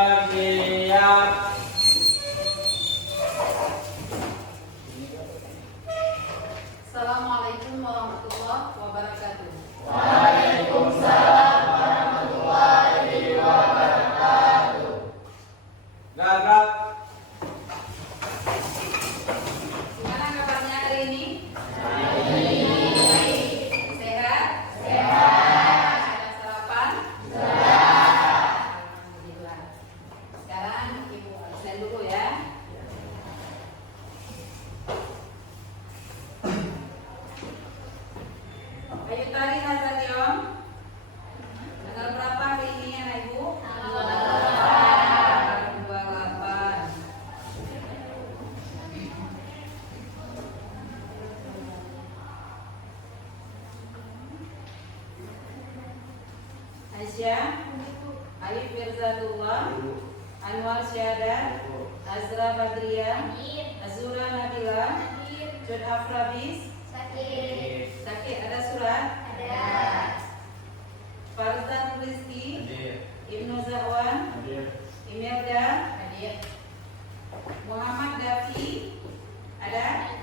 siap. Assalamualaikum warahmatullahi wabarakatuh. Waalaikumsalam warahmatullahi wabarakatuh. Gagap. Gimana kabarnya hari ini? Sehat? Ada sarapan? Alhamdulillah. Sekarang Ibu absen dulu ya. Ayu tadi Nazarion. Tanggal berapa hari ini anak Ibu? Tanggal 28. Aisyah, Alif Mirzatullah, Anwar Syahadat, Azra Badriah, Azura Nabila, Jod Afrabis, Sakit, ada surat? Farzan Rizki, Ibnu Zawan, Imelda, Muhammad Dafi, ada?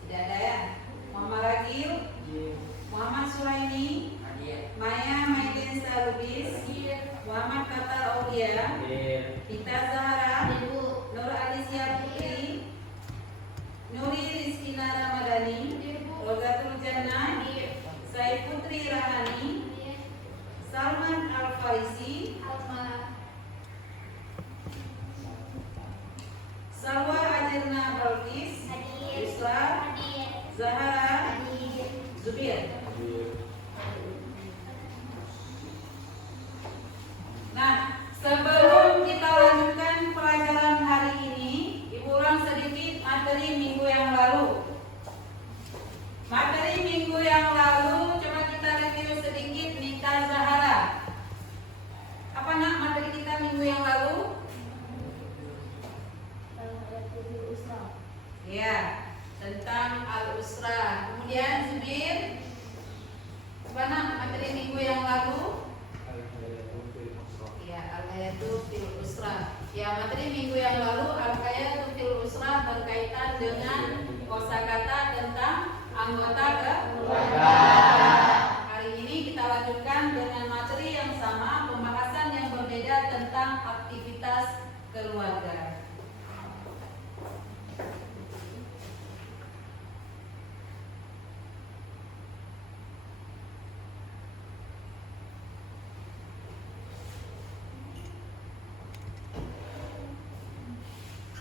Tidak ada ya? Muhammad Ragil, Muhammad Sulaini, Maya Maiden Salubis, Muhammad Katal Aulia, Pita Zahara, Nur Alicia Putri, Nuri Rizkina Ramadhani, Rogatul Jannah, Said Putri Rahani, Salman Al-Farisi, Salwa Adirna Balkis, Yusra, Zahara, Zubir. Nah, sebelum kita lanjutkan pelajaran hari ini, Ibu ulang sedikit materi minggu yang lalu. Materi minggu yang lalu, coba kita review sedikit nikah Zahara. Apa nak materi kita minggu yang lalu? Ya, tentang al-usra. Kemudian Zubir, apa nak materi minggu yang lalu? Ya, al-hayatu fil usra. Ya, materi minggu yang lalu al-hayatu fil usra berkaitan dengan kosakata tentang anggota keluarga. Hari ini kita lanjutkan dengan materi yang sama, pembahasan yang berbeda tentang aktivitas keluarga.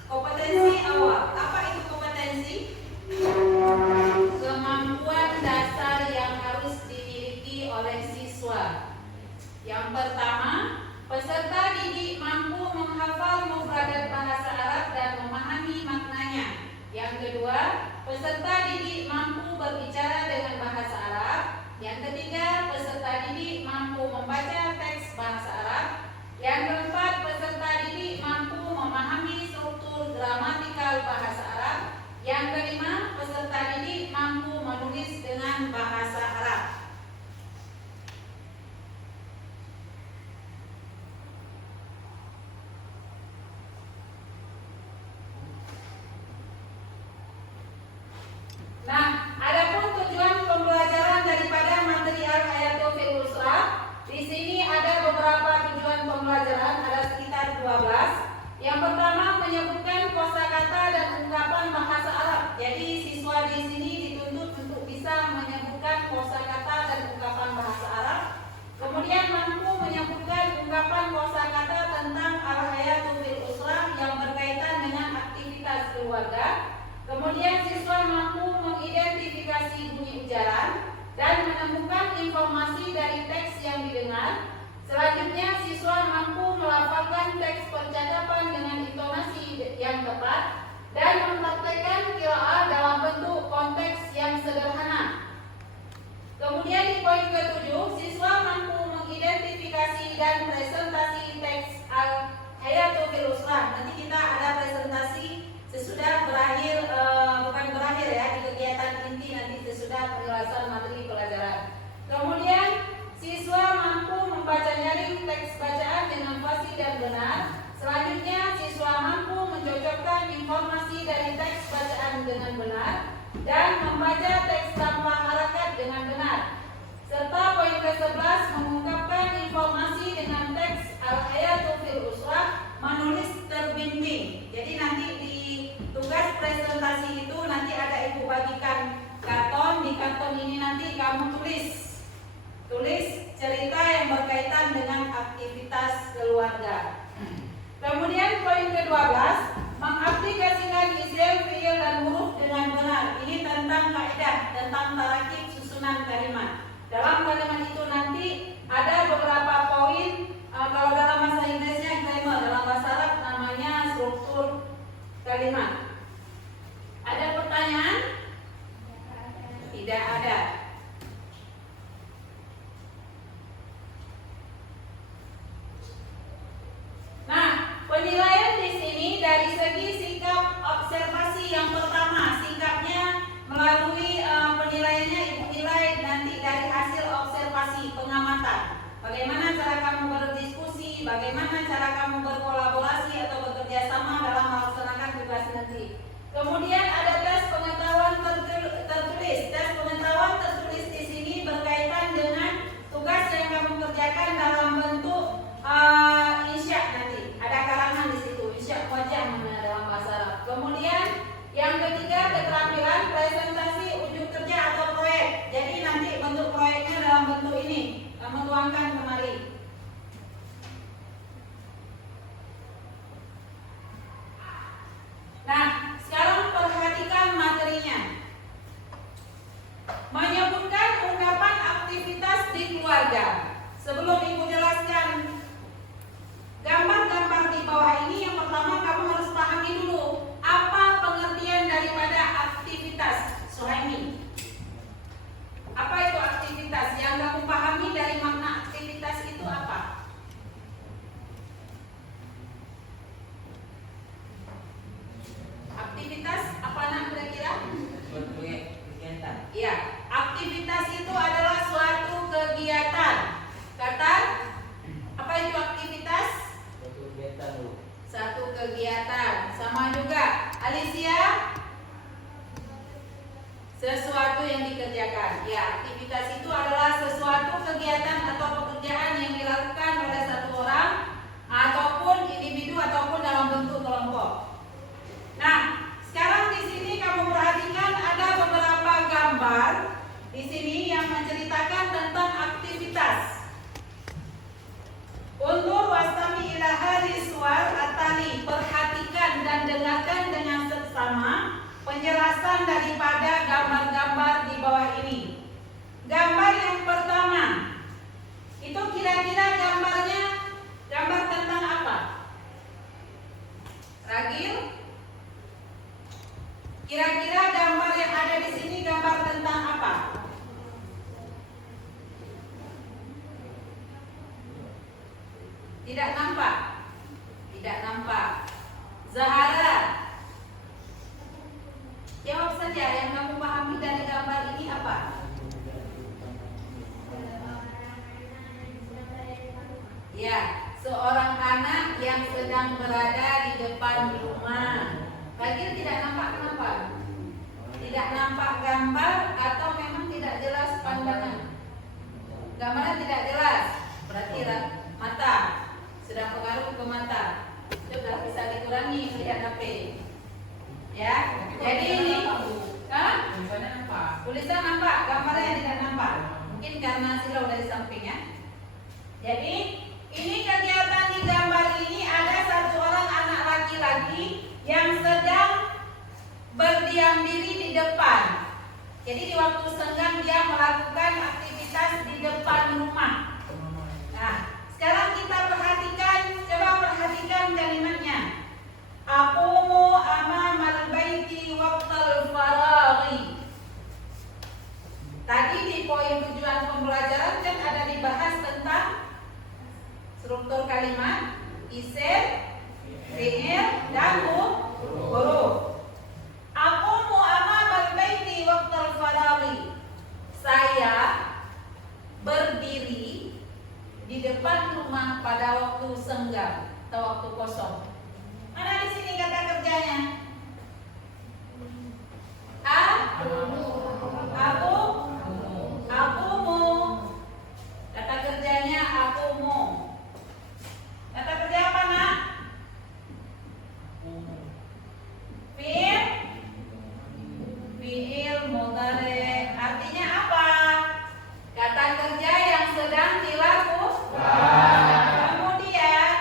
Kompetensi awal. Apa itu kompetensi? Kemampuan dasar yang harus dimiliki oleh siswa. Yang pertama, peserta didik mampu menghafal mufradat bahasa Arab dan memahami maknanya. Yang kedua, peserta didik mampu berbicara dengan bahasa Arab. Yang ketiga, peserta didik mampu membaca teks bahasa Arab. Yang keempat, peserta didik mampu memahami struktur gramatikal bahasa Arab. Yang kelima, peserta didik mampu menulis dengan bahasa Arab. Nah, adapun tujuan pembelajaran daripada materi al-hayatu fil usra, di sini ada beberapa tujuan pembelajaran, ada sekitar 12. Yang pertama, menyebutkan kosakata dan ungkapan bahasa Arab. Jadi siswa di sini dituntut untuk bisa menyebutkan kosakata dan ungkapan bahasa Arab. Kemudian mampu menyebutkan ungkapan kosakata tentang al-hayatu fil usra yang berkaitan dengan aktivitas keluarga. Kemudian siswa mampu mengidentifikasi bunyi ujaran dan menemukan informasi dari teks yang didengar. Selanjutnya siswa mampu melafalkan teks percakapan dengan intonasi yang tepat dan mempraktekkan qiraah dalam bentuk konteks yang sederhana. Kemudian di poin ke-7, siswa mampu mengidentifikasi dan presentasi teks al-hayatu fil usra. Nanti kita ada presentasi sesudah berakhir, bukan berakhir ya, di kegiatan inti nanti sesudah penjelasan materi pelajaran. Kemudian siswa mampu membaca nyaring teks bacaan dengan keluarga. Kemudian poin ke-12, mengaplikasikan isim, fiil, dan huruf dengan benar. Ini tentang kaidah, tentang tarakib susunan kalimat. Dalam kalimat itu nanti ada beberapa poin. Kalau dalam bahasa Inggrisnya grammar, dalam bahasa Arab namanya struktur kalimat. Ada pertanyaan? Tidak ada. Nah, penilaian di sini dari segi sikap observasi. Yang pertama, sikapnya melalui penilaiannya ibu nilai nanti dari hasil observasi pengamatan. Bagaimana cara kamu berdiskusi, bagaimana cara kamu berkolaborasi atau bekerja sama dalam melaksanakan tugas nanti. Kemudian ada tes pengetahuan tertulis. Tes pengetahuan tertulis di sini berkaitan dengan tugas yang kamu kerjakan dalam bentuk insya nanti. Ada karangan di situ, insya wajah namanya dalam bahasa Arab. Kemudian yang ketiga, keterampilan presentasi ujung kerja atau proyek. Jadi nanti bentuk proyeknya dalam bentuk ini, kamu tuangkan kemari. Nah, sekarang perhatikan materinya. Menyebutkan ungkapan aktivitas di keluarga. Sebelum ibu jelaskan gambar-gambar di bawah ini, yang pertama kamu harus pahami dulu apa pengertian daripada aktivitas. Suhaimi, apa itu aktivitas? Yang kamu pahami dari makna aktivitas itu apa? Aktivitas apa nak kira-kira? Kegiatan. Iya, aktivitas itu adalah suatu kegiatan. Kata apa itu aktivitas? Suatu kegiatan dulu. Satu kegiatan. Sama juga. Alicia? Sesuatu yang dikerjakan. Ya, aktivitas itu adalah sesuatu kegiatan atau pekerjaan yang dilakukan oleh satu orang ataupun individu ataupun dalam bentuk kelompok. Nah, sekarang di sini kamu perhatikan ada beberapa gambar di sini yang menceritakan tentang aktivitas. Undur wastami ila hadis sual atali, perhatikan dan dengarkan dengan seksama penjelasan daripada gambar-gambar di bawah ini. Gambar yang pertama, itu kira-kira gambarnya gambar tentang apa? Ragil? Kira-kira gambar yang ada di sini gambar tentang apa? Tidak nampak? Tidak nampak. Zahara, jawab saja yang kamu pahami dari gambar ini apa? Ya, seorang anak yang sedang berada di depan rumah. Ragil tidak nampak kenapa? Tidak nampak gambar atau memang tidak jelas pandangan? Gambarnya tidak jelas, berarti mata sedang pengaruh ke mata. Sudah bisa dikurangi lihat HP. Ya, jadi ini, Tulisannya nampak. tulisan nampak, gambarnya tidak nampak. Mungkin karena silau dari samping ya. Jadi ini kegiatan di gambar ini ada satu orang anak laki-laki yang sedang berdiam diri di depan. Jadi di waktu senggang dia melakukan aktivitas di depan rumah. Nah, sekarang kita perhatikan, coba perhatikan kalimatnya. Aqumu amamal baiti waqtal faraghi. Tadi di poin tujuan pembelajaran kan ada dibahas tentang struktur kalimat, isim, fiil, dan huruf. Aqumu amamal baiti waqtal faraghi. Saya berdiri di depan rumah pada waktu senggang atau waktu kosong. Mana di sini kata kerjanya? Akumu. Kata kerjanya akumu. Kata kerja apa nak? Fiil mudhari. Artinya apa? Kata kerja yang sedang dilakukan. Kemudian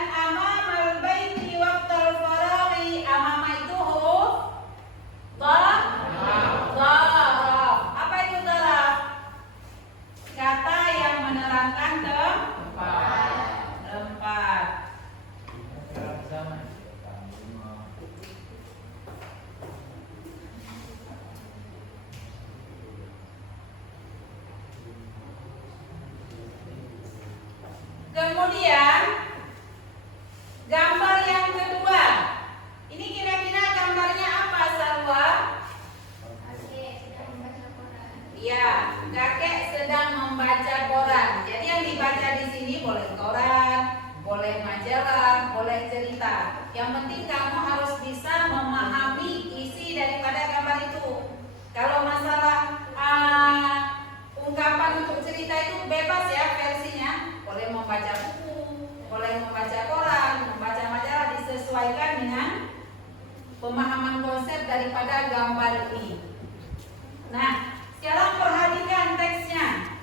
Kemudian gambar yang kedua. Ini kira-kira gambarnya apa, Salwa? Iya, kakek sedang membaca koran. Jadi yang dibaca di sini boleh koran, boleh majalah, boleh cerita. Yang penting kamu harus bisa memahami isi daripada gambar itu. Kalau masalah ungkapan untuk cerita itu bebas ya versinya. Boleh membaca buku, boleh membaca koran, membaca majalah, disesuaikan dengan pemahaman konsep daripada gambar ini. Nah, sekarang perhatikan teksnya.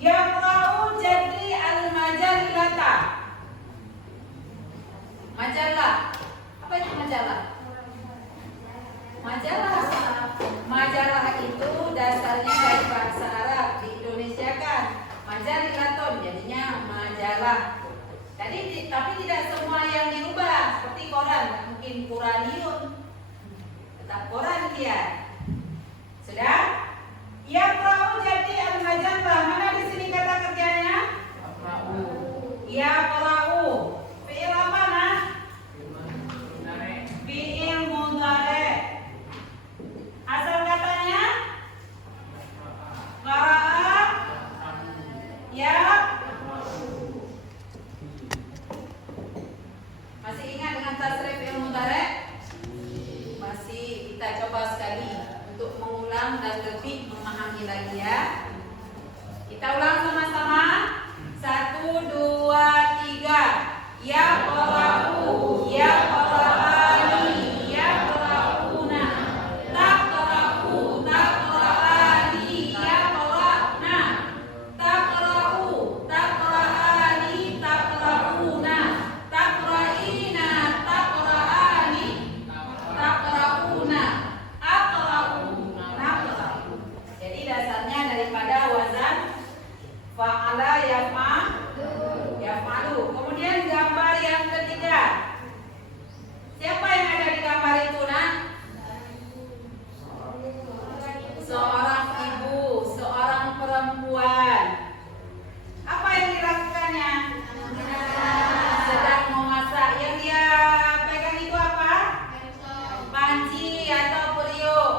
Yaqra'u jadi al-majallata. Majalah. Apa itu majalah? Majalah itu dasarnya dari bahasa Arab, diindonesiakan majalilaton, jadinya majalah. Tapi tidak semua yang dirubah seperti koran, mungkin Quraniun, tetap koran dia. Sudah? Yaqra'u jadi al-majallah. Mana di sini kata kerjanya? Yaqra'u. Fi'il apa nah? Fi'il mudhari'. Asal katanya qara'a ya. Masih ingat dengan tasrif fi'il mudhari'? Masih, kita coba sekali untuk mengulang dan lebih memahami lagi ya. Kita ulang sama-sama. 1, 2, 3. Yaqra'u, yaqra'ani, yaqra'una. Taqra'u, taqra'ani, yaqra'na. Taqra'u, taqra'ani, taqra'una. Taqra'ina, taqra'ani, taqra'una. Jadi dasarnya daripada wazan fa'ala yaf'alu. Kemudian gambar yang ketiga. Siapa yang ada di gambar itu nak? Seorang ibu, seorang perempuan. Apa yang dilakukannya? Sedang memasak. Yang dia pegang itu apa? Panci atau periuk.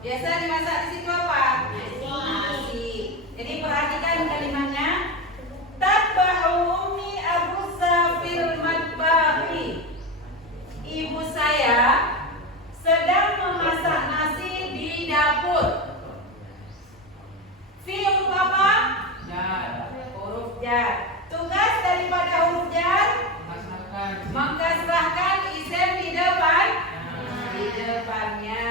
Biasa dimasak di situ apa? Nasi. Jadi perhatikan kalimatnya. Tatba'u ummi abusa fil matbahi. Ibu saya sedang memasak nasi di dapur. Fi'il huruf apa? Huruf jar. Tugas daripada huruf jar mengkasrahkan isim di depan, di depannya.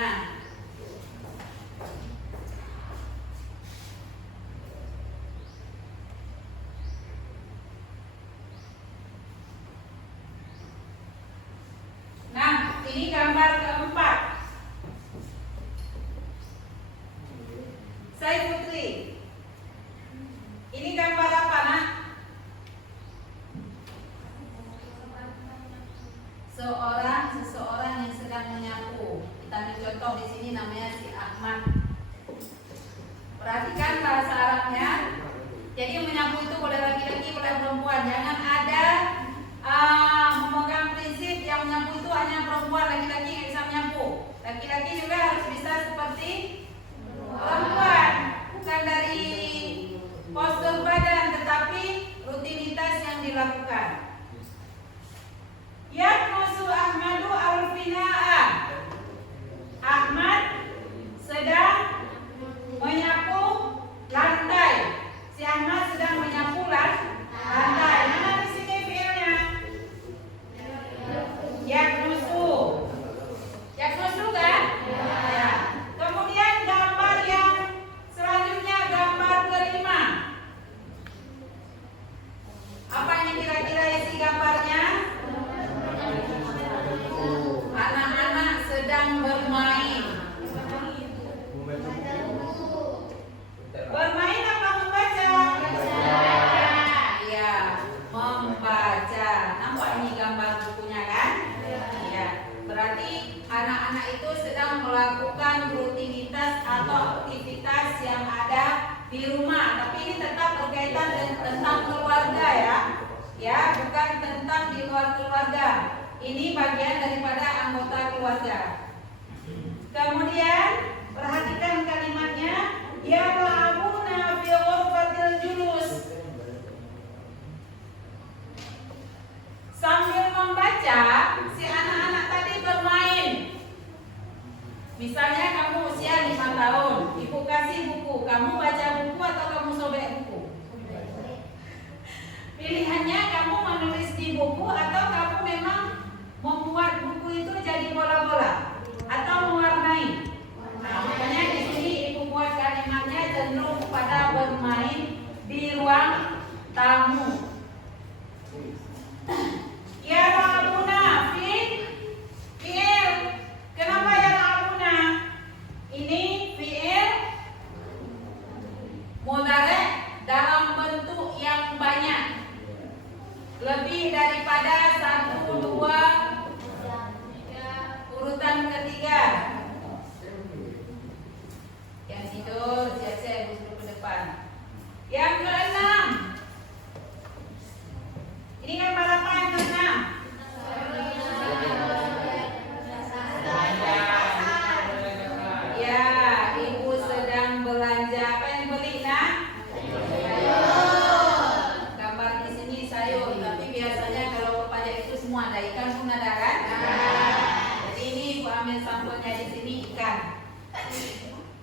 Nah, ini gambar keempat. Saya Putri. Ini gambar apa nak? Seseorang yang sedang menyapu. Kita ambil contoh di sini namanya si Ahmad. Perhatikan bahasa Arabnya. Jadi yang menyapu itu boleh laki-laki, boleh perempuan. Jangan ada memegang prinsip yang menyapu itu hanya perempuan, laki-laki nggak bisa menyapu. Laki-laki juga harus bisa seperti perempuan. Bukan dari postur badan, tetapi rutinitas yang dilakukan. Yaknusu Ahmadu al-fina'a. Ahmad sedang menyapu lantai. Si Ahmad sedang menyapu lantai. Mana di sini fiilnya? Yaknusu. Yaknusu kan? Ya. Kemudian gambar yang selanjutnya, gambar kelima. Apa ini kira-kira isi gambarnya? Anak-anak sedang bermain. Bermain apa membaca? Iya, membaca. Nampak ini gambar bukunya kan? Iya. Berarti anak-anak itu sedang melakukan rutinitas atau aktivitas yang ada di rumah, tapi ini tetap berkaitan tentang keluarga ya. Ya, bukan tentang di luar keluarga. Ini bagian daripada anggota keluarga. Kemudian perhatikan kalimatnya, ya la'abuna fi ghurfatil julus. Sambil membaca, si anak-anak tadi bermain. Misalnya kamu usia 5 tahun, ibu kasih buku, kamu baca buku atau kamu sobek buku? Pilihannya kamu menulis di buku atau kamu memang membuat buku itu jadi bola-bola atau mewarnai. Nah, makanya di sini ibu buat kalimatnya cenderung pada bermain di ruang tamu. Ya la'abuna fi'il. Kenapa ya la'abuna? Ini fi'il mudhari' dalam bentuk yang banyak, lebih daripada 1, 2, 3, urutan ketiga. Yang tidur siap-siap duduk ke depan. Yang keenam, ini gambar apa yang keenam? Ya, ibu sedang belanja. Apa yang beli, nak? Gambar di sini sayur, tapi biasanya kalau pepaya itu semua ada ikan pun ada kan? Jadi ini ibu ambil sampelnya di sini ikan.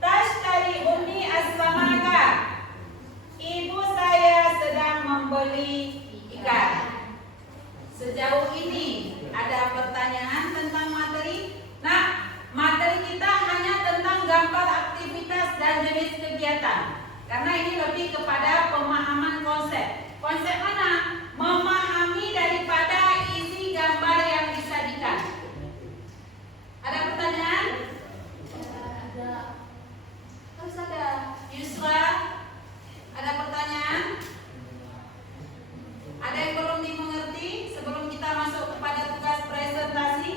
Tashtari ummi as-samaka. Ibu saya sedang membeli ikan. Sejauh ini ada pertanyaan tentang materi? Nah, materi kita hanya tentang gambar aktivitas dan jenis kegiatan. Karena ini lebih kepada pemahaman konsep. Konsep mana? Memahami daripada isi gambar yang disajikan. Ada pertanyaan? Ada. Harus ada. Yusra, ada pertanyaan? Ada yang belum dimengerti sebelum kita masuk kepada tugas presentasi?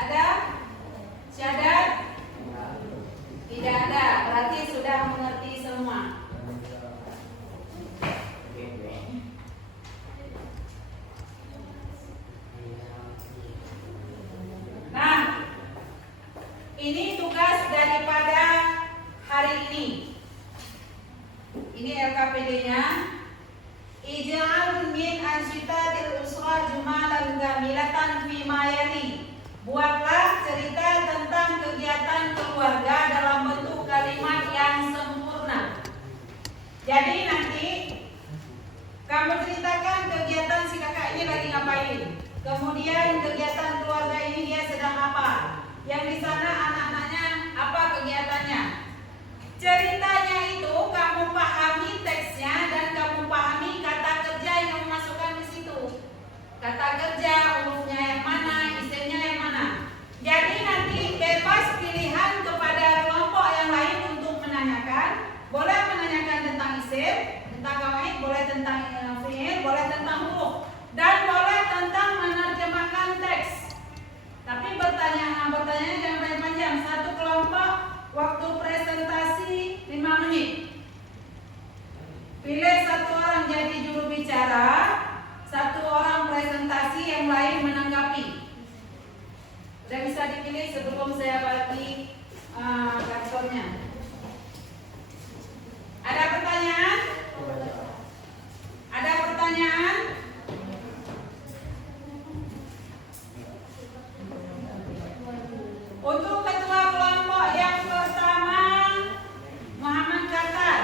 Ada? Syahadat? Tidak ada, berarti sudah mengerti semua. Nah, ini tugas daripada hari ini. Ini LKPD-nya. Ij'al min ansyitatil usra jumalan gamilatan fi ma yali. Buatlah cerita tentang kegiatan keluarga dalam bentuk kalimat yang sempurna. Jadi nanti kamu ceritakan kegiatan si kakak ini lagi ngapain. Kemudian kegiatan keluarga ini dia sedang apa. Yang di sana anak-anaknya apa kegiatannya. Ceritanya itu kamu pahami teksnya dan kamu pahami kata kerja yang kamu masukkan di situ. Kata kerja, hurufnya yang mana, isimnya yang mana. Jadi nanti bebas pilihan kepada kelompok yang lain untuk menanyakan. Boleh menanyakan tentang isim, tentang kawaid, boleh tentang fi'il, boleh tentang huruf, dan boleh tentang menerjemahkan teks. Tapi pertanyaan jangan panjang-panjang. Satu kelompok waktu presentasi 5 menit. Pilih satu orang jadi juru bicara, satu orang presentasi, yang lain menanggapi. Sudah bisa dipilih sebelum saya bagi kartonnya. Ada pertanyaan? Ada pertanyaan? Untuk ketua kelompok yang pertama, Muhammad Qatar.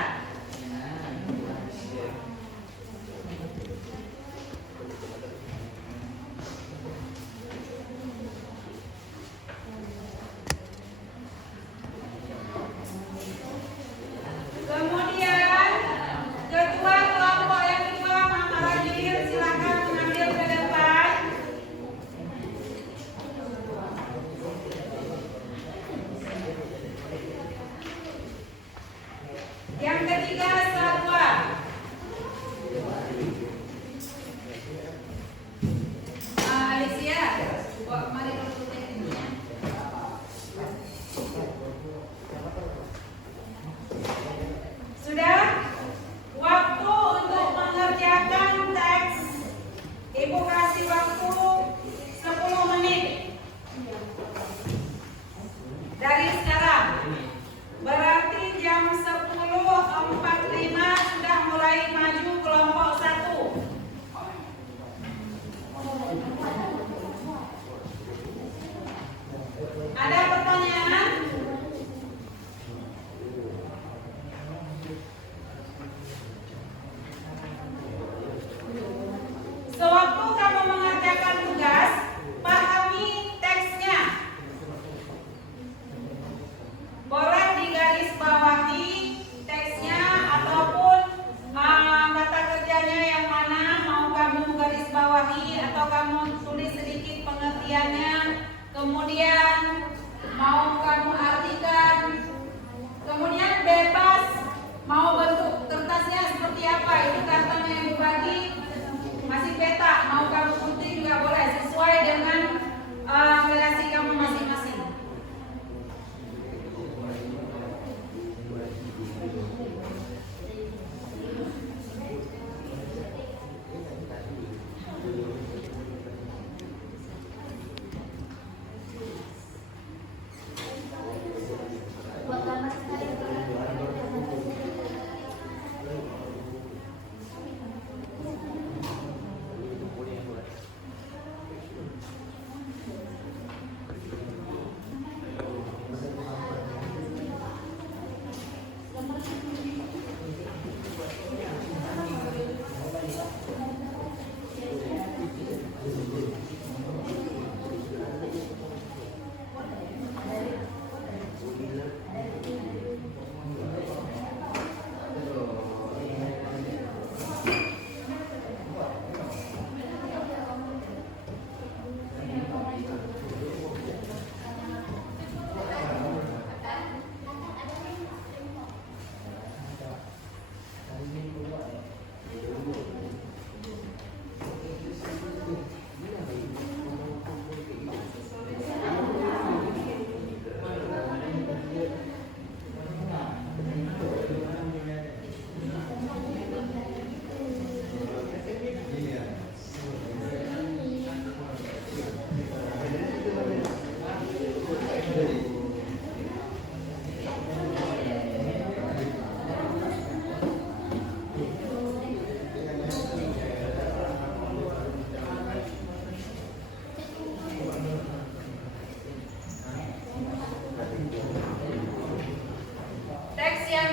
Kemudian bawahi atau kamu tulis sedikit pengertiannya, kemudian mau kamu artikan, kemudian bebas mau bentuk kertasnya seperti apa, itu kartonnya yang dibagi masih peta, mau kamu putih juga boleh sesuai dengan relasi kamu masing-masing.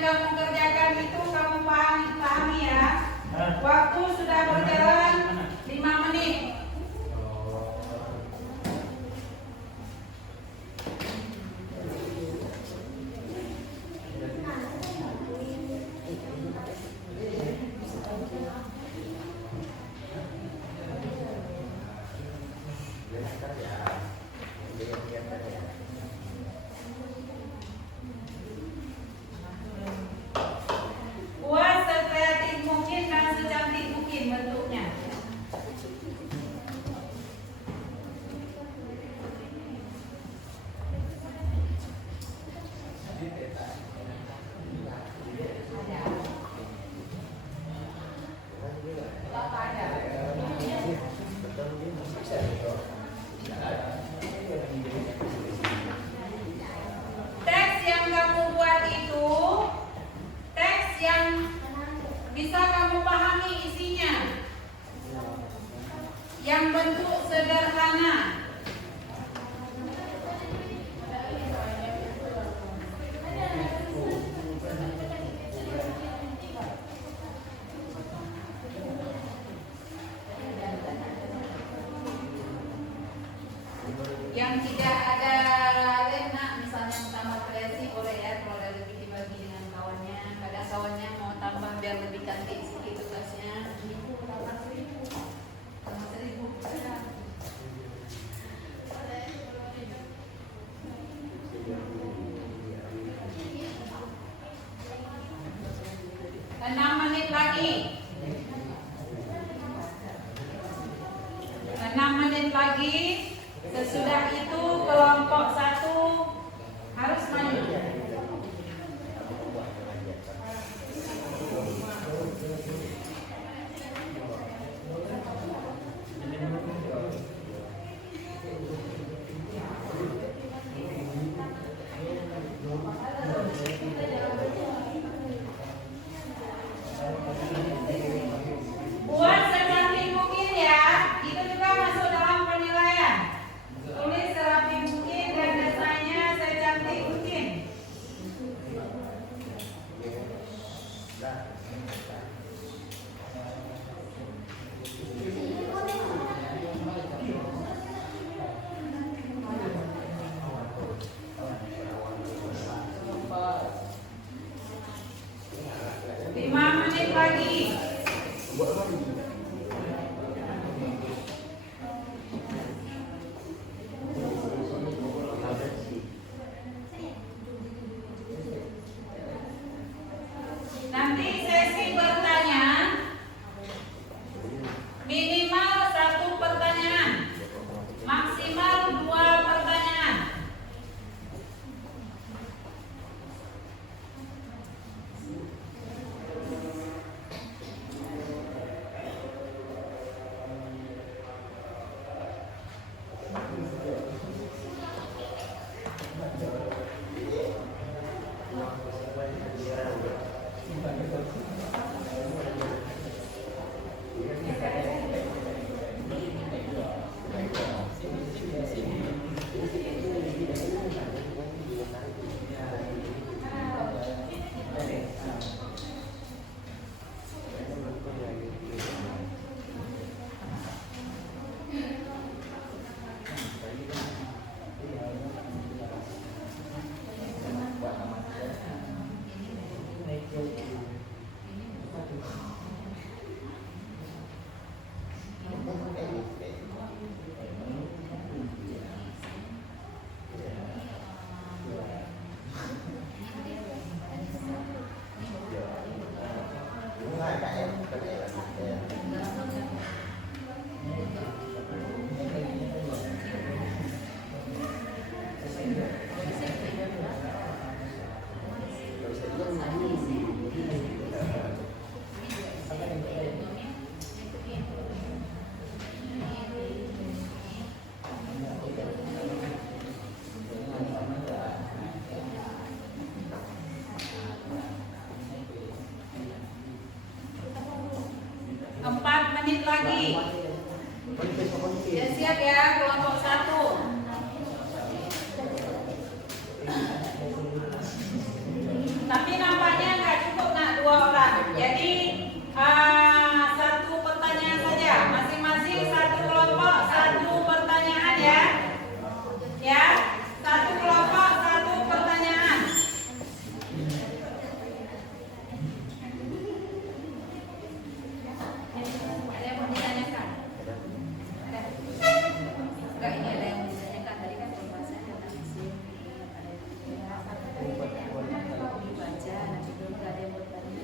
Kamu kerjakan itu kamu pahami ya. Waktu sudah berjalan 5 menit. Buat sekreatif mungkin dan secantik mungkin bentuknya. Teks yang kamu buat itu teks yang bisa kamu pahami isinya, yang bentuk sederhana. Yang tidak ada lena, misalnya mau tambah kreasi boleh ya, kalau ada lebih dibagi dengan kawannya. Kadang kawannya mau tambah biar lebih cantik sedikit tugasnya. Tambah 1.000. Enam menit lagi. 6 menit lagi. Sesudah itu kelompok 1 harus maju. Buat secantik mungkin ya, itu juga masuk dalam penilaian. Tulis serapi mungkin dan desainnya secantik mungkin. 4 menit lagi. Ya, siap ya kelompok 1. Tapi nampaknya nggak cukup nak 2 orang. Jadi satu pertanyaan saja. Masing-masing satu kelompok satu pertanyaan ya. Ya, satu kelompok satu pertanyaan. Ada yang mau ditanyakan? Ada? Enggak, ini ada yang mau ditanyakan. Tadi kan pembahasan tentang mesin. Baca, nanti belum ada yang bertanya.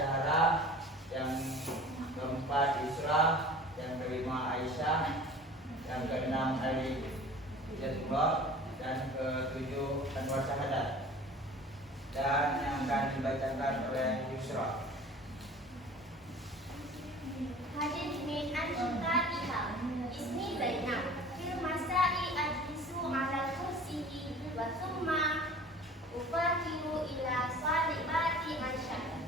Zahra, yang keempat Yusra, yang kelima Aisyah, yang keenam Ali Jatullah, dan ketujuh Anwar Syahadat. Dan yang akan dibacakan oleh Yusra. Hadis min al-Fatihah. Ismi Zainab. Fil masai ajlisu ala kursiyi wa thumma ufakiru ila salibati Aisyah.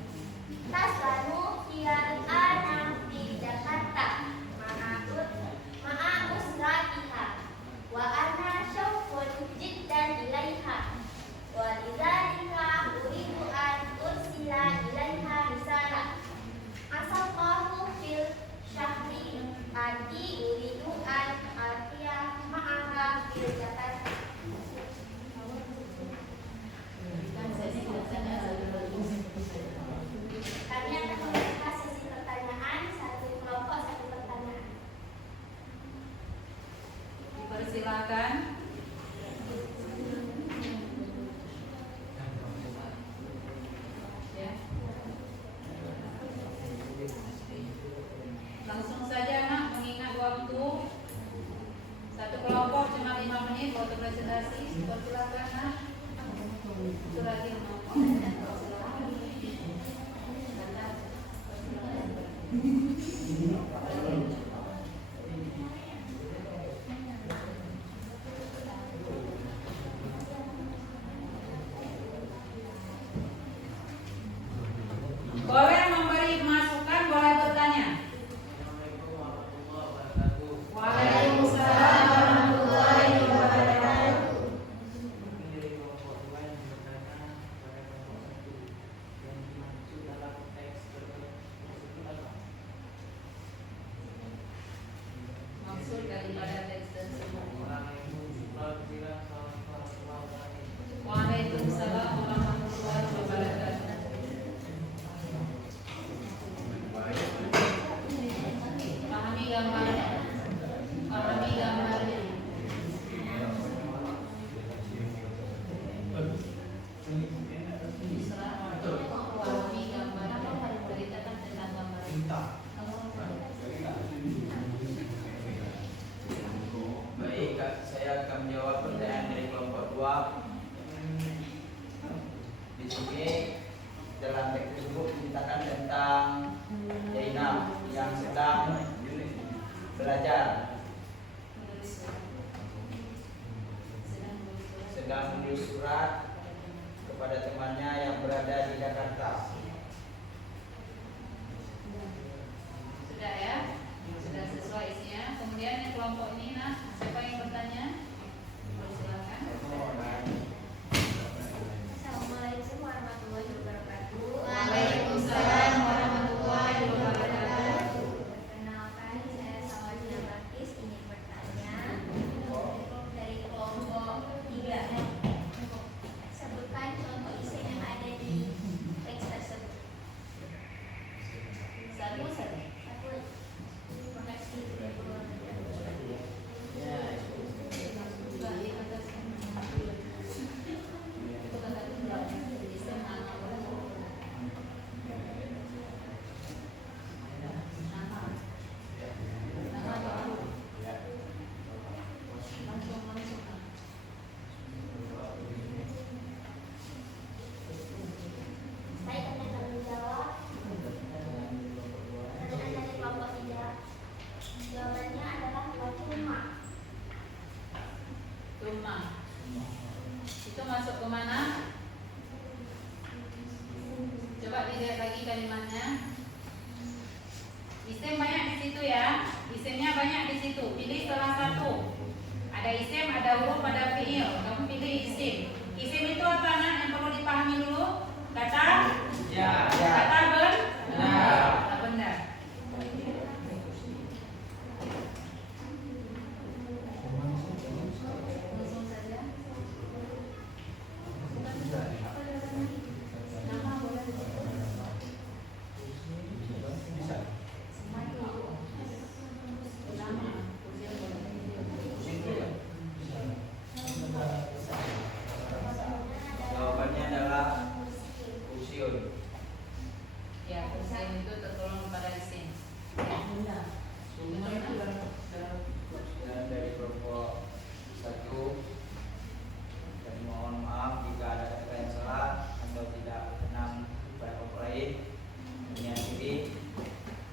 Tasanu hiyal ana di Jakarta ma'a usratiha wa ana syauqun jiddan ilaiha wa lidzalika uridu an ursila ilaiha risalah. Asallahu fil syahri adi uridu an atiya ma'aha fil Jakarta. Kami akan membahas sesi pertanyaan, satu kelompok satu pertanyaan. Dipersilakan. Ya. Langsung saja nak, mengingat waktu satu kelompok cuma 5 menit waktu presentasi. Dipersilakan nak. Surat yang boleh memberi masukan, boleh bertanya. Waalaikumsalam warahmatullahi wabarakatuh. Maksud daripada teks tersebut. Waalaikumsalam warahmatullahi wabarakatuh. Pahami gambarnya. Pahami gambarnya. Pahami gambarnya. Beritakan tentang gambarnya. Baik, saya akan menjawab pertanyaan dari kelompok 2. Di sini dalam teks tersebut diceritakan tentang Zainab yang sedang belajar, sedang menulis surat kepada temannya yang berada di Jakarta. Sudah ya? Sudah sesuai isinya. Kemudian yang kelompok ini, nah, siapa yang bertanya? Silakan. Assalamualaikum warahmatullahi wabarakatuh. Waalaikumsalam warahmatullahi wabarakatuh. Perkenalkan, saya Salwajina Bakis, ingin bertanya dari kelompok 3. Sebutkan contoh isim yang ada di teks tersebut. Satu. Terima kasih. Saya akan menjawab pertanyaan dari kelompok 3. Jawabannya adalah wajuma. Tuma. Itu masuk ke mana? Coba dilihat lagi kalimatnya. Isim banyak di situ ya. Isimnya banyak di situ. Pilih salah satu. Ada isim, ada huruf, ada fiil. Kamu pilih isim. Isim itu apa nak? Yang perlu dipahami dulu. Kata? Ya. Kata benar. Benar. Benar. Langsung saja. Nama boleh disebut. Nama. Jawabannya adalah usiun. Selain itu tertolong pada isin. Dan dari kelompok 1 dan mohon maaf jika ada kata yang salah atau tidak berkenan kepada kelompok lain. Menyadari.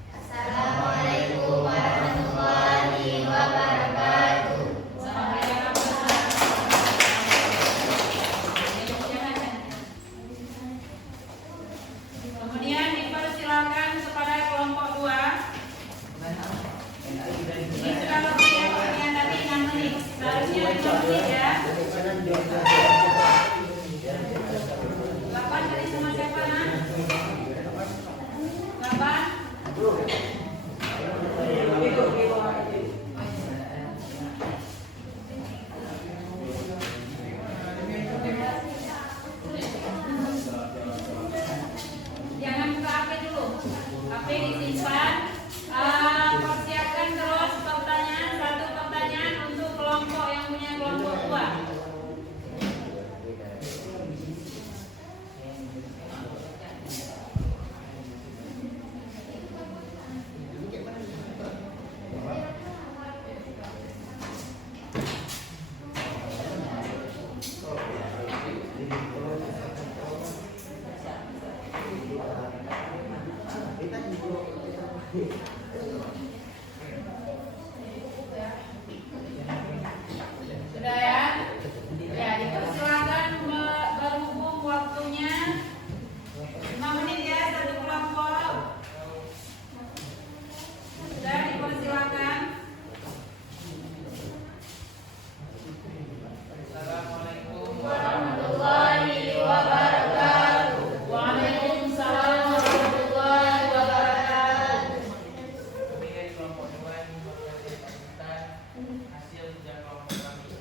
Assalamualaikum warahmatullahi wabarakatuh. Kemudian dipersilakan kepada kelompok 2. Ini kalau tidak kalian tadi 6 menit, seharusnya 5 menit ya. 8 tadi sama siapa nak? 8. Jangan buka HP dulu. HP disimpan. Persiapkan terus pertanyaan, satu pertanyaan untuk kelompok yang punya kelompok 2. Sudah ya? Ya, dipersilakan berhubung waktunya 5 menit ya satu kelompok. Sudah dipersilakan. Assalamualaikum Warahmatullahi wabarakatuh. Waalaikumsalam warahmatullahi wabarakatuh. Kami dari kelompok 2 ini mempresentasikan hasil kerja kelompok kami,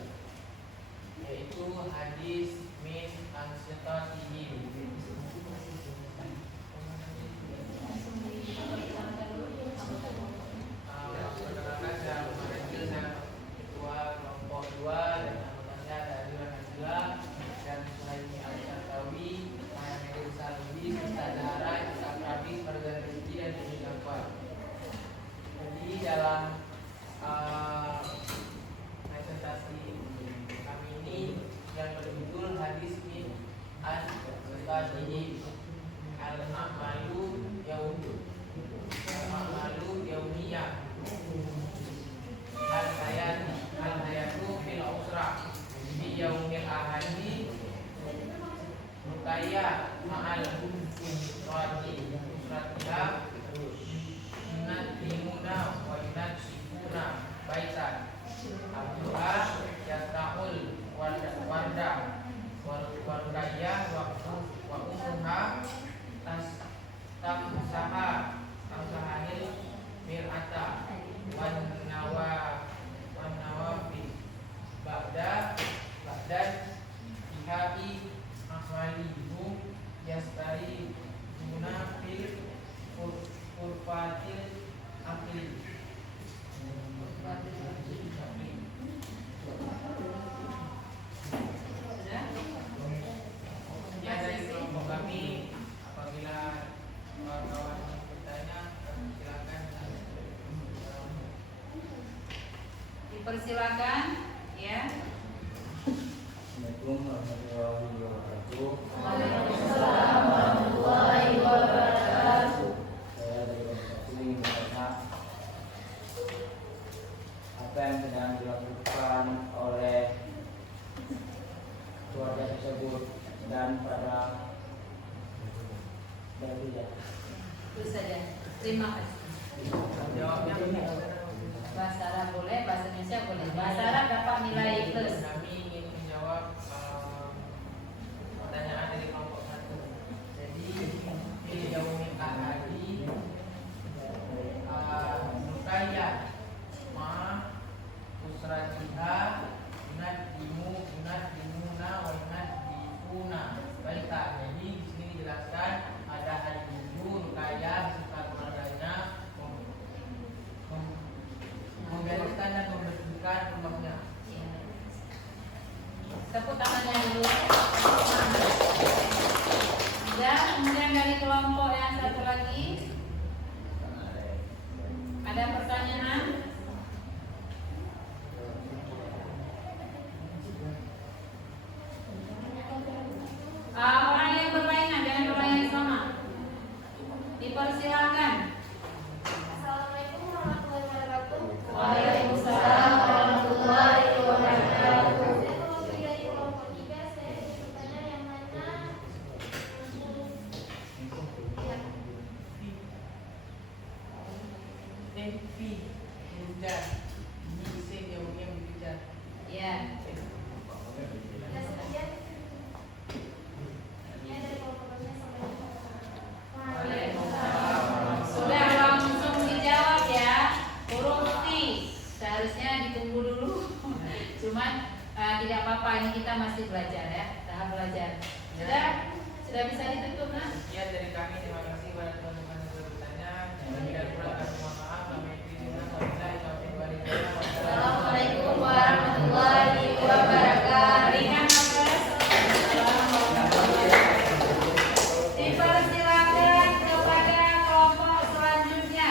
yaitu hadis min ansitatihi. Perkenalkan saya Muhammad Adil, saya ketua kelompok 2 dan anggotanya ada Adil Nazila dan Sulaimi Al-Shartawi, Muhammad Salwi, Ustaz Zahra, Ustaz Rabi, Farzan Rizki dan Dini Jafar. Jadi dalam presentasi kami ini yang berjudul hadis min an-sitatihi al-a'malu yaumiyah al-hayatu fil usrah fi yaumil ahadi mutaya ma'al usratiha minat limuna wa minat sifuna baitan abduha yasta'ul warda warkaya wa umuha tamsahahil mir'ata wan nawafi ba'dan ihai akhwalihu yastari munafil kurfatil akli. Ya, dari kelompok kami, apabila kawan-kawan bertanya, silakan. Dipersilakan ya. Assalamualaikum warahmatullahi wabarakatuh. Waalaikumsalam warahmatullahi wabarakatuh. Saya dari kelompok 1 ingin bertanya apa yang sedang dilakukan oleh keluarga tersebut dan pada dari Itu saja. Terima kasih. Jawabnya Bahasa Arab boleh, bahasa Indonesia boleh. Bahasa Arab dapat nilai plus. kami ingin menjawab pertanyaan dari kelompok 1. Jadi di yaumil ahadi nukaya ma usratiha dimuna wa dimuna baita. Jadi di sini dijelaskan ada hari Minggu nukaya beserta keluarganya membereskan dan membersihkan rumahnya. Evi Hujan. Ini isim yang dikejar. Ya. Kelas kerja. Ini dari kelompoknya sampai Sudah langsung dijawab ya. Huruf T. Seharusnya ditunggu dulu. Cuman tidak apa-apa, ini kita masih belajar ya, tahap belajar. Sudah bisa ditutup, Nak? Ya, dari kami terima kasih kepada teman-teman yang sudah bertanya. Bila kurang kami mohon maaf. Kami Assalamualaikum warahmatullahi wabarakatuh. Ringan, Mas. Dipersilakan kepada kelompok selanjutnya.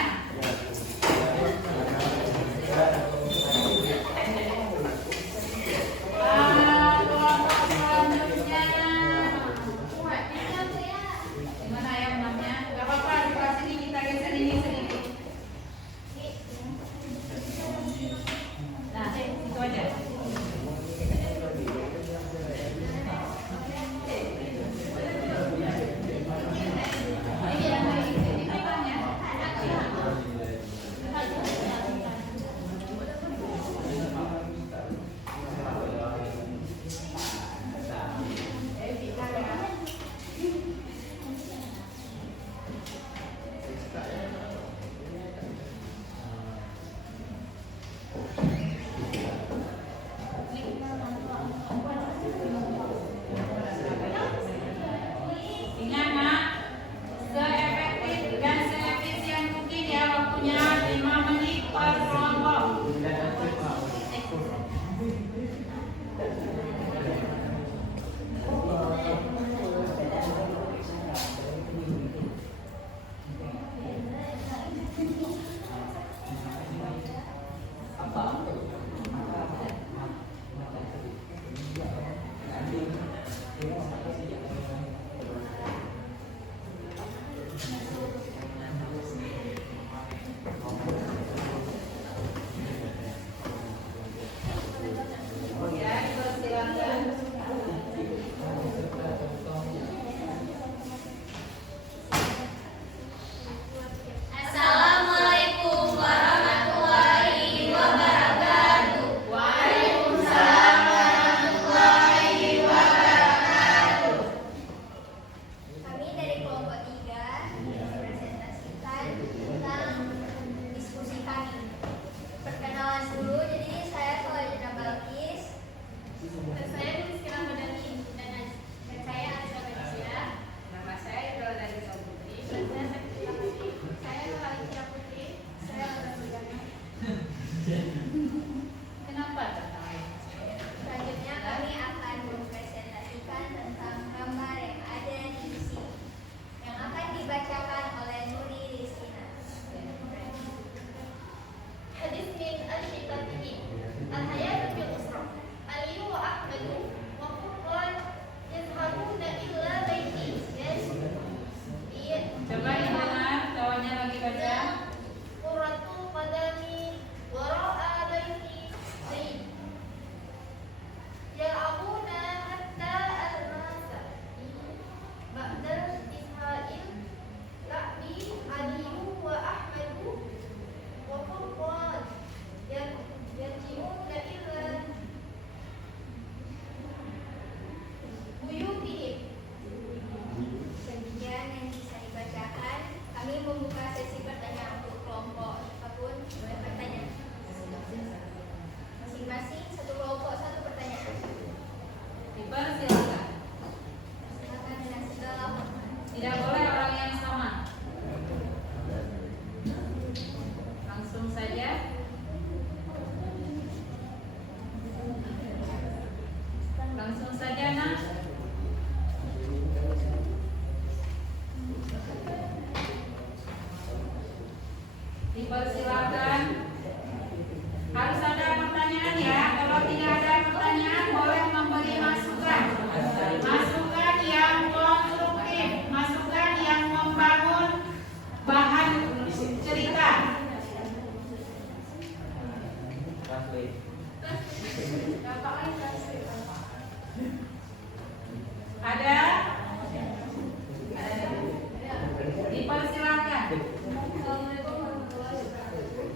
Kelompok selanjutnya. Gimana ya namanya? Gak apa-apa, di kelas ini kita geser ini sedikit. Nah, itu aja. Ingat, Nak, seefektif dan seefisien mungkin ya waktunya 5 menit per kelompok. Ya, dipersilakan. Assalamualaikum warahmatullahi wabarakatuh. Waalaikumsalam warahmatullahi wabarakatuh. Kami dari kelompok 3 mempresentasikan tentang diskusi kami. Perkenalan dulu, jadi saya Solajana Balkis. Dan saya Rizkyna Madani. Dan saya Alisa Badisya. Nama saya Iqbal dari Putri. Dan saya Sakitila Putri. Saya Alisa Putri. Saya Alisa Badisya. Kenapa tertarik? Selanjutnya kami akan mempresentasikan tentang gambar yang ada di sini yang akan dibacakan oleh Nuri Rizkina. Hadis min al-Shitatihi al-hayatu fil usrah Ali wa Ahmadu wa Qurran yazhabuna illa baiti Coba didengar, kawannya lagi baca. Qurratu qadami wara'a baiti zaid yal'abuna hatta al-masa ba'dal Ismail la'bi Aliyu wa Ahmadu wa Qurran yarji'una illa buyutihim. Demikian yang bisa dibacakan. Kami membuka sesi pertanyaan untuk kelompok apapun boleh bertanya. Masing-masing satu kelompok satu pertanyaan. Dipersilakan. Silakan dengan segala hormat. Tidak boleh orang yang sama. Langsung saja. Langsung saja, Nak. Dipersilakan. Harus ada pertanyaan ya. Kalau tidak ada pertanyaan, boleh memberi masukan. Masukan yang konstruktif, masukan yang membangun bahan cerita. Translate. Ada? Dipersilakan. Assalamualaikum warahmatullahi wabarakatuh.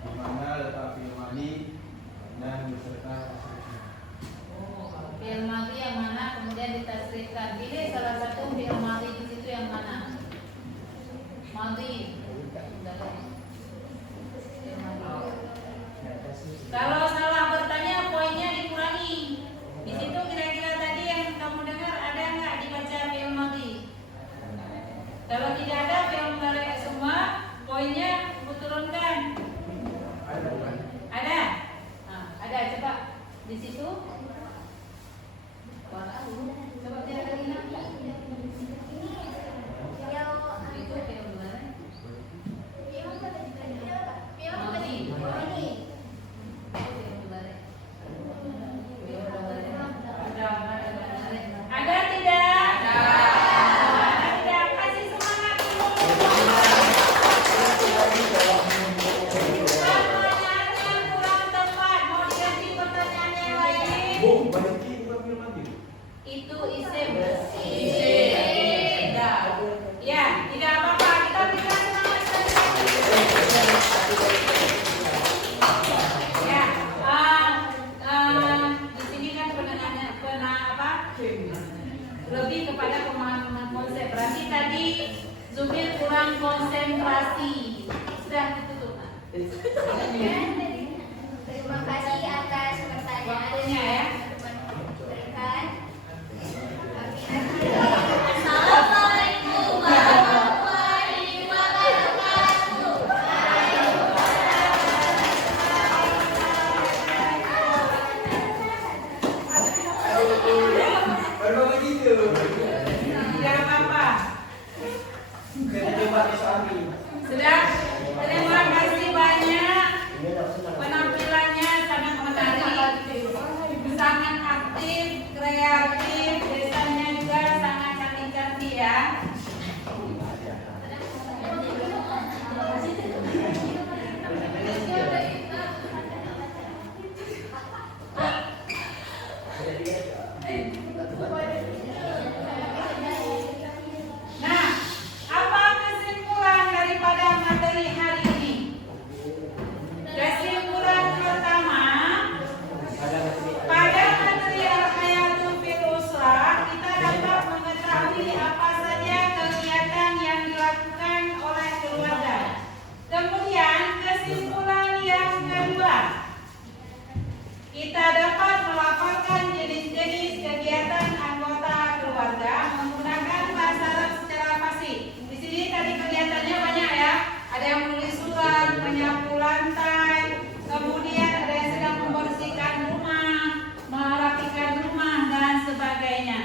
di mana letak fi'il madhi dan beserta tasrifnya. Fi'il madhi yang mana kemudian ditasrifkan. Pilih salah satu fi'il madhi di situ yang mana? Madhi. Kalau salah bertanya poinnya dikurangi. Di situ kira-kira tadi yang kamu dengar ada nggak dibaca fi'il madhi? Kalau tidak ada fi'il mudhari semua, poinnya aku turunkan. Ada bukan? Ada? Nah, ada, coba di situ. Coba tidak lagi nanti. Itu fi'il mudhari. Ada tidak? Ada tidak? Kasih semangat dulu. Pertanyaannya kurang tepat. Mau diganti pertanyaan yang lain? Bu, balikin bukan fi'il madhi. Itu isim. Ya, tidak apa-apa. Kita berikan semangat sekali lagi. Ya, di sini kan lebih kepada pemahaman konsep. Berarti tadi Zubir kurang konsentrasi. Sudah ditutup. Terima kasih atas pertanyaan Waktunya ya. berikan. Assalamualaikum warahmatullahi wabarakatuh. Baru begitu. Tidak apa-apa. Kita coba suami. Sudah. Terima kasih banyak. Penampilannya sangat menarik, sangat aktif, kreatif, desanya juga sangat cantik-cantik ya. Nah, apa kesimpulan daripada materi hari ini? Kesimpulan pertama, pada materi Al-Hayatul fil Usrah kita dapat mengetahui apa saja kegiatan yang dilakukan oleh keluarga. Kemudian kesimpulan yang kedua, kita dapat melaporkan jenis-jenis kegiatan anggota keluarga menggunakan bahasa Arab secara fasih. Di sini tadi kegiatannya banyak ya. Ada yang menulis surat, menyapu lantai, kemudian ada yang sedang membersihkan rumah, merapikan rumah dan sebagainya.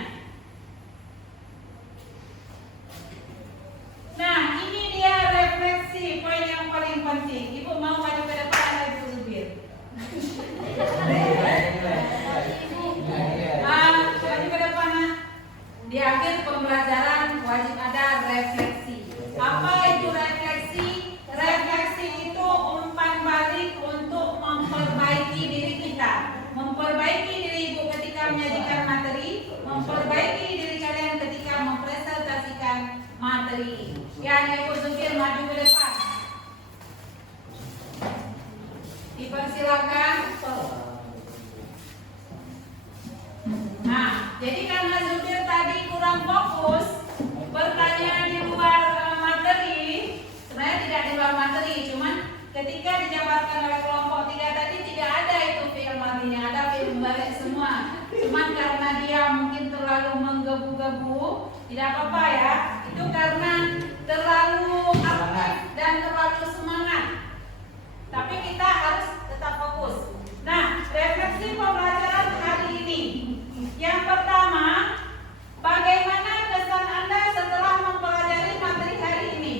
Nah, ini dia refleksi poin yang paling penting. Ibu mau maju ke depan atau Ibu Zubir? Maju ke depan. Di akhir pembelajaran wajib ada refleksi. Apa itu refleksi? Refleksi itu umpan balik untuk memperbaiki diri kita. Memperbaiki diri ibu ketika menyajikan materi, memperbaiki diri kalian ketika mempresentasikan materi. Ya, Ibu Zubir maju ke depan. Dipersilakan. Nah, jadi karena Zubir tadi kurang fokus, pertanyaan di luar materi, sebenarnya tidak di luar materi, cuman ketika dijabarkan oleh kelompok 3 tadi tidak ada itu fi'il madhinya, ada fi'il mudhari semua. Cuman karena dia mungkin terlalu menggebu-gebu, tidak apa-apa ya. Itu karena terlalu aktif dan terlalu semangat. Tapi kita harus tetap fokus. Nah, refleksi pembelajaran hari ini. Yang pertama, bagaimana kesan Anda setelah mempelajari materi hari ini?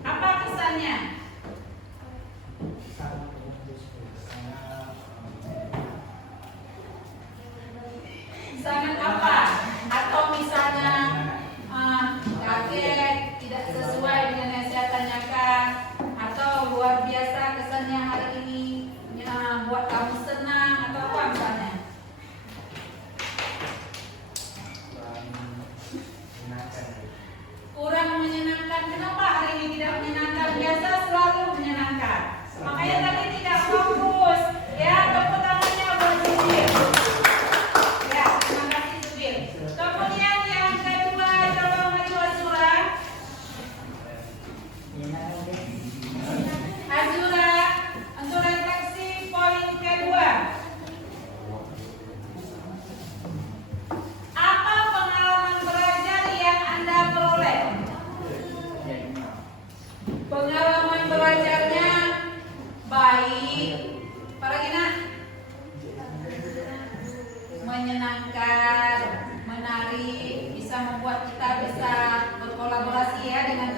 Apa kesannya? Sangat apa? Atau misalnya kaget, tidak sesuai dengan nasihatnya baik. Apalagi nak? Menyenangkan, menarik, bisa membuat kita bisa berkolaborasi ya dengan